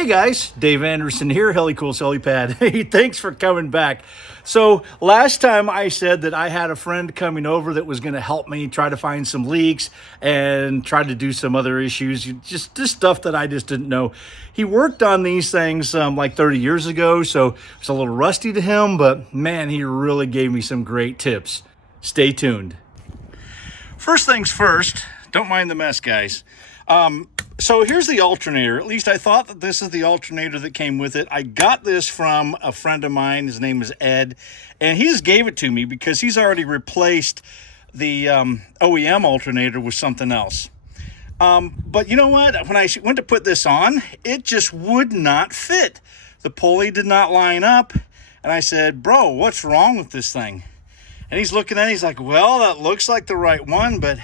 Hey guys, Dave Anderson here, Helicool Helipad. Hey, thanks for coming back. So last time I said that I had a friend coming over that was going to help me try to find some leaks and try to do some other issues, just stuff that I just didn't know. He worked on these things like 30 years ago, so it's a little rusty to him, but man, he really gave me some great tips. Stay tuned. First things first, don't mind the mess, guys. So here's the alternator. At least I thought that this is the alternator that came with it. I got this from a friend of mine. His name is Ed, and he just gave it to me because he's already replaced the OEM alternator with something else. But you know what? When I went to put this on, it just would not fit. The pulley did not line up, and I said, bro, what's wrong with this thing? And he's looking at it, he's like, well, that looks like the right one, but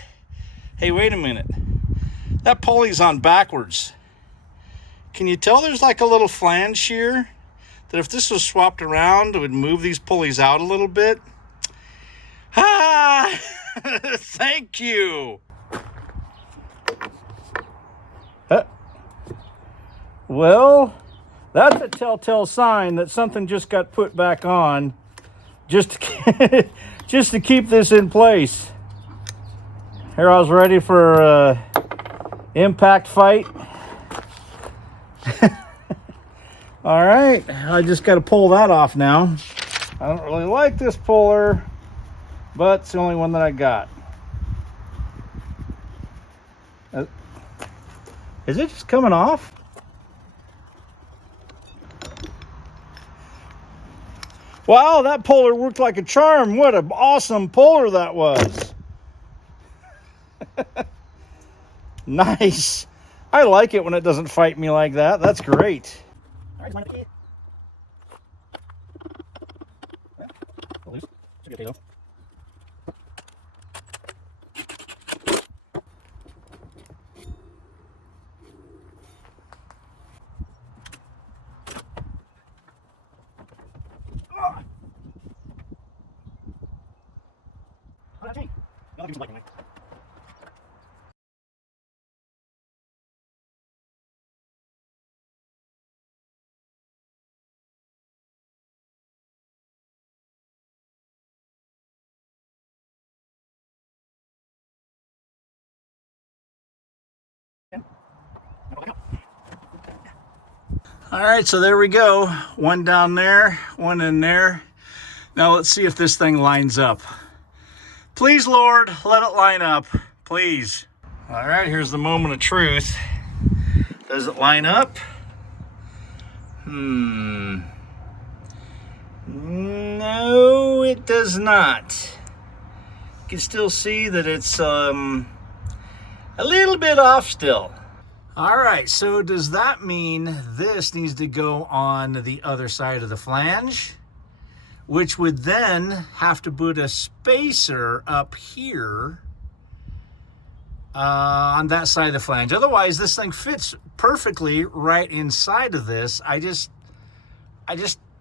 hey, wait a minute. That pulley's on backwards. Can you tell there's like a little flange here? That if this was swapped around, it would move these pulleys out a little bit. Ah! Thank you. Well, that's a telltale sign that something just got put back on just to keep this in place. Here I was ready for impact fight. All right, I just got to pull that off now. I don't really like this puller, but it's the only one that I got. Is it just coming off? Wow, that puller worked like a charm. What an awesome puller that was. Nice. I like it when it doesn't fight me like that. That's great. All right, mind the key. Well, loose. Should be okay though. No, do some liking, All right, so there we go. One down there, one in there. Now let's see if this thing lines up. Please, Lord, let it line up, please. All right, here's the moment of truth. Does it line up? No, it does not. You can still see that it's a little bit off still. All right, so does that mean this needs to go on the other side of the flange, which would then have to put a spacer up here on that side of the flange. Otherwise, this thing fits perfectly right inside of this. I just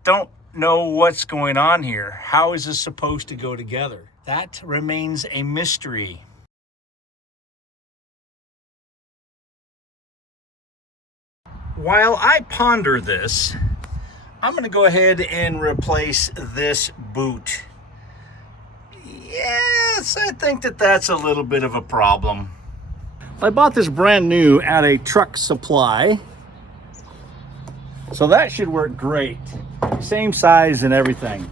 don't know what's going on here. How is this supposed to go together? That remains a mystery. While I ponder this, I'm going to go ahead and replace this boot. Yes, I think that that's a little bit of a problem. I bought this brand new at a truck supply, so that should work great. Same size and everything.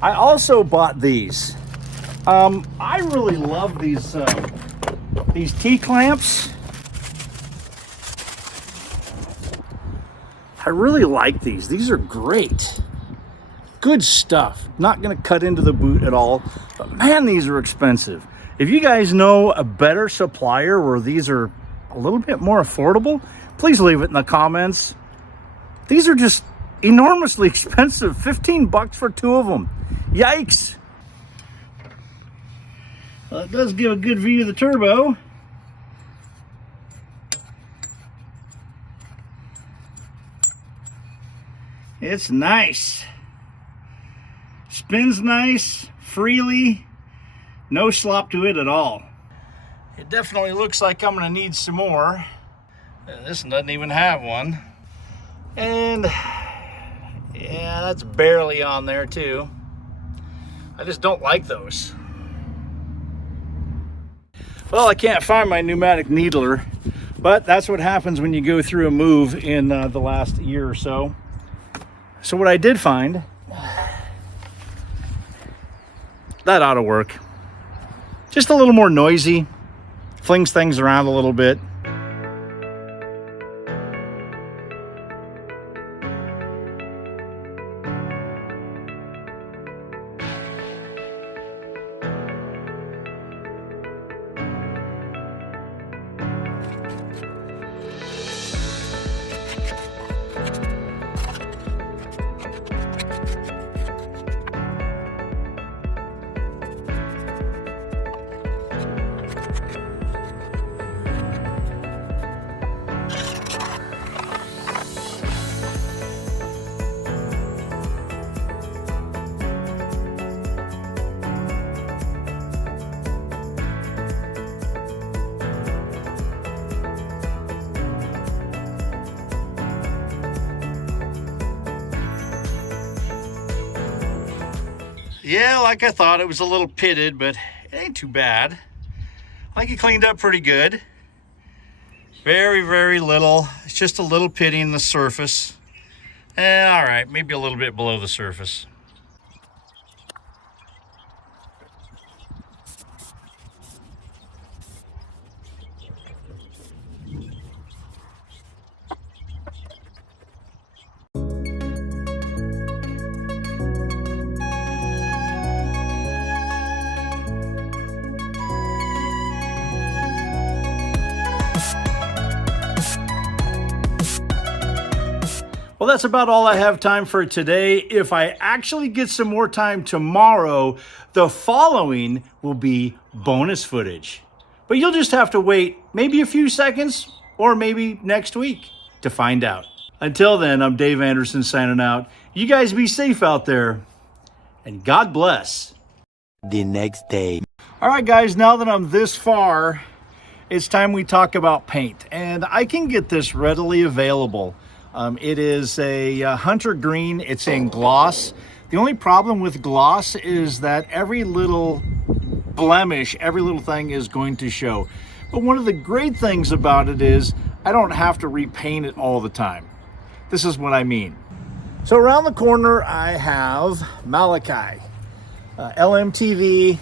I also bought these. I really love these T-clamps. I really like these. These are great. Good stuff. Not going to cut into the boot at all. But man, these are expensive. If you guys know a better supplier where these are a little bit more affordable, please leave it in the comments. These are just enormously expensive. 15 bucks for two of them. Yikes. Well, it does give a good view of the turbo. It's nice. Spins nice, freely, no slop to it at all. It definitely looks like I'm gonna need some more. This doesn't even have one. And yeah, that's barely on there too. I just don't like those. Well, I can't find my pneumatic needler, but that's what happens when you go through a move in the last year or so. So what I did find, that ought to work. Just a little more noisy, flings things around a little bit. Yeah, like I thought, it was a little pitted, but it ain't too bad. I think it cleaned up pretty good. Very, very little. It's just a little pitting in the surface. All right, maybe a little bit below the surface. Well, that's about all I have time for today. If I actually get some more time tomorrow, the following will be bonus footage. But you'll just have to wait maybe a few seconds or maybe next week to find out. Until then, I'm Dave Anderson signing out. You guys be safe out there, and God bless. The next day. All right, guys, now that I'm this far, it's time we talk about paint. And I can get this readily available. It is a hunter green. It's in gloss. The only problem with gloss is that every little blemish, every little thing is going to show. But one of the great things about it is I don't have to repaint it all the time. This is what I mean. So around the corner, I have Malachi, LMTV,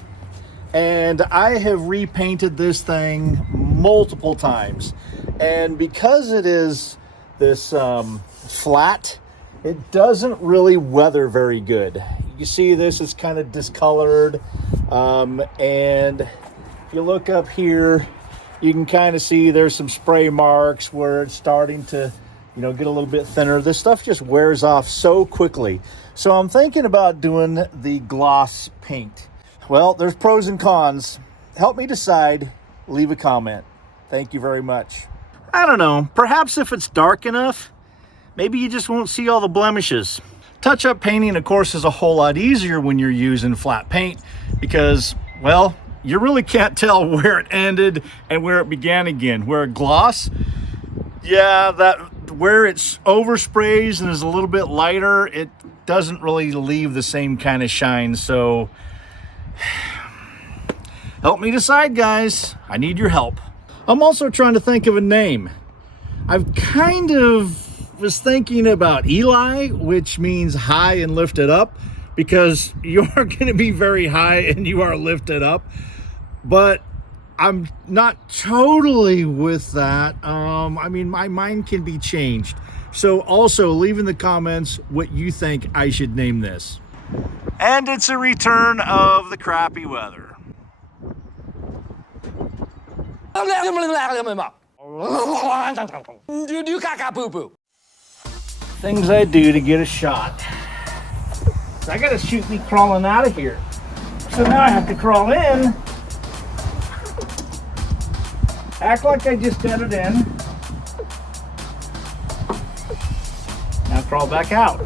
and I have repainted this thing multiple times. And because it is this flat, it doesn't really weather very good. You see this is kind of discolored, and if you look up here, you can kind of see there's some spray marks where it's starting to, you know, get a little bit thinner. This stuff just wears off so quickly. So I'm thinking about doing the gloss paint. Well, there's pros and cons. Help me decide. Leave a comment. Thank you very much. I don't know, perhaps if it's dark enough, maybe you just won't see all the blemishes. Touch-up painting, of course, is a whole lot easier when you're using flat paint because, well, you really can't tell where it ended and where it began again. Where a gloss, yeah, that where it's oversprays and is a little bit lighter, it doesn't really leave the same kind of shine. So help me decide, guys. I need your help. I'm also trying to think of a name. I've kind of was thinking about Eli, which means high and lifted up, because you are going to be very high and you are lifted up. But I'm not totally with that. I mean, my mind can be changed. So also leave in the comments what you think I should name this. And it's a return of the crappy weather. Things I do to get a shot. So I gotta shoot me crawling out of here. So now I have to crawl in, act like I just got it in, now crawl back out.